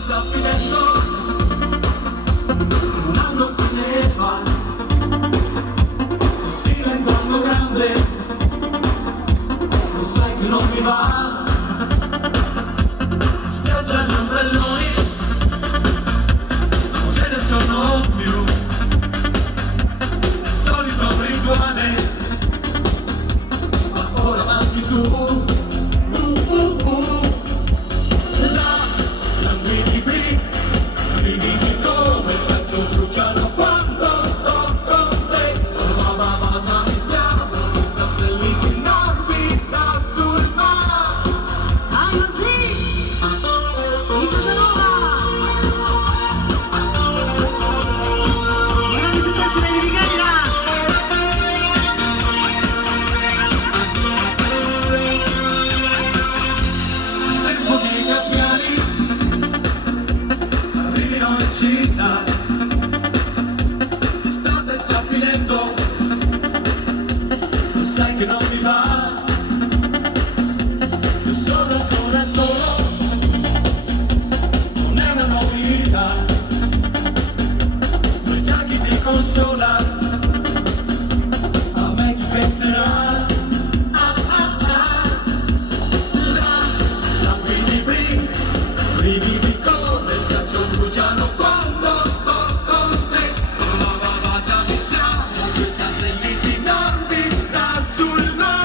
sta finendo, un anno se ne fa, sto diventando grande, lo sai che non mi va, spiaggia gli ombrelloni, non ce ne sono più, il solito rituale, ma ora manchi tu. Città, l'estate sta finendo, lo sai che non mi va, io sono ancora solo, non è una novità, quel già chi ti consola, a me chi penserà. Brividi come il ghiaccio bruciano quando sto con te. Baciami siamo due satelliti nati da sul mare.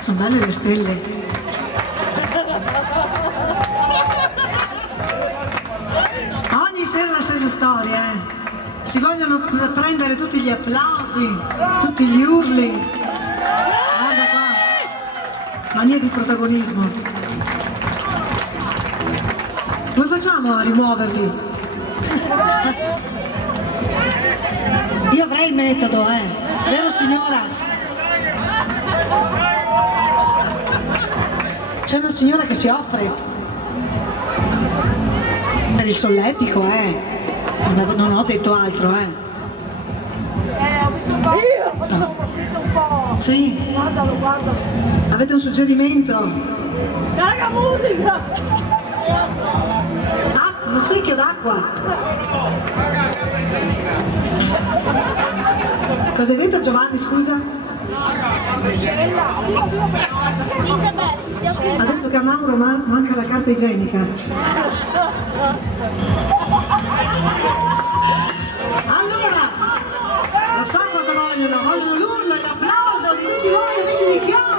Sono belle le stelle. Ogni sera la stessa storia, eh. Si vogliono prendere tutti gli applausi, tutti gli urli. Guarda qua. Mania di protagonismo. Come facciamo a rimuoverli? Io avrei il metodo, vero signora? C'è una signora che si offre per il solletico, non ho detto altro, ho visto qua, facciamo un po'. Sì. Guardalo, guardalo. Avete un suggerimento? Raga, musica! Ah, un secchio d'acqua. Cosa hai detto Giovanni, scusa? Ha detto che a Mauro manca la carta igienica. Allora, lo so cosa vogliono? Vogliono l'urlo e l'applauso di tutti voi amici di Chios!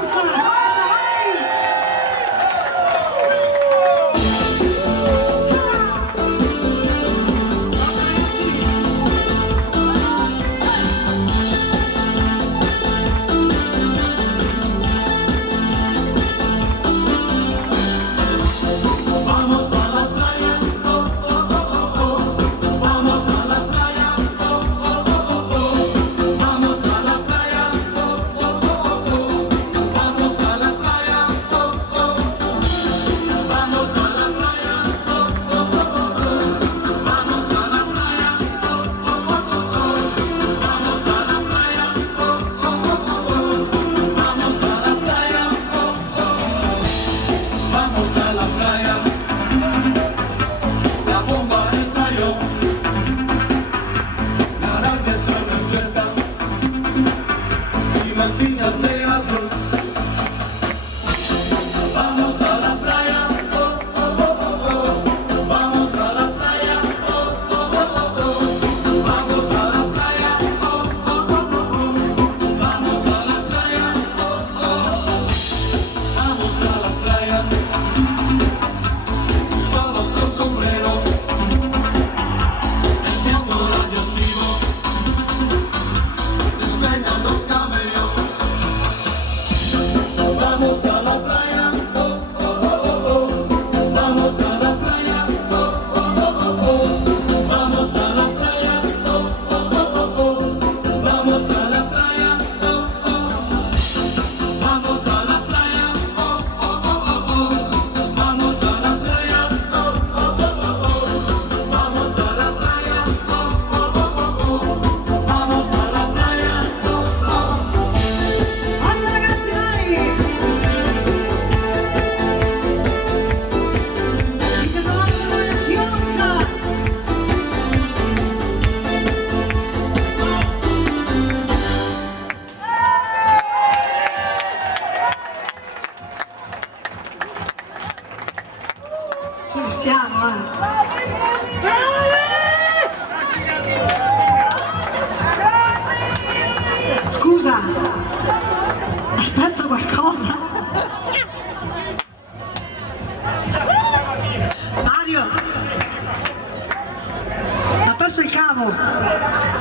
siamo, Scusa, hai perso qualcosa? Mario, ha perso il cavo.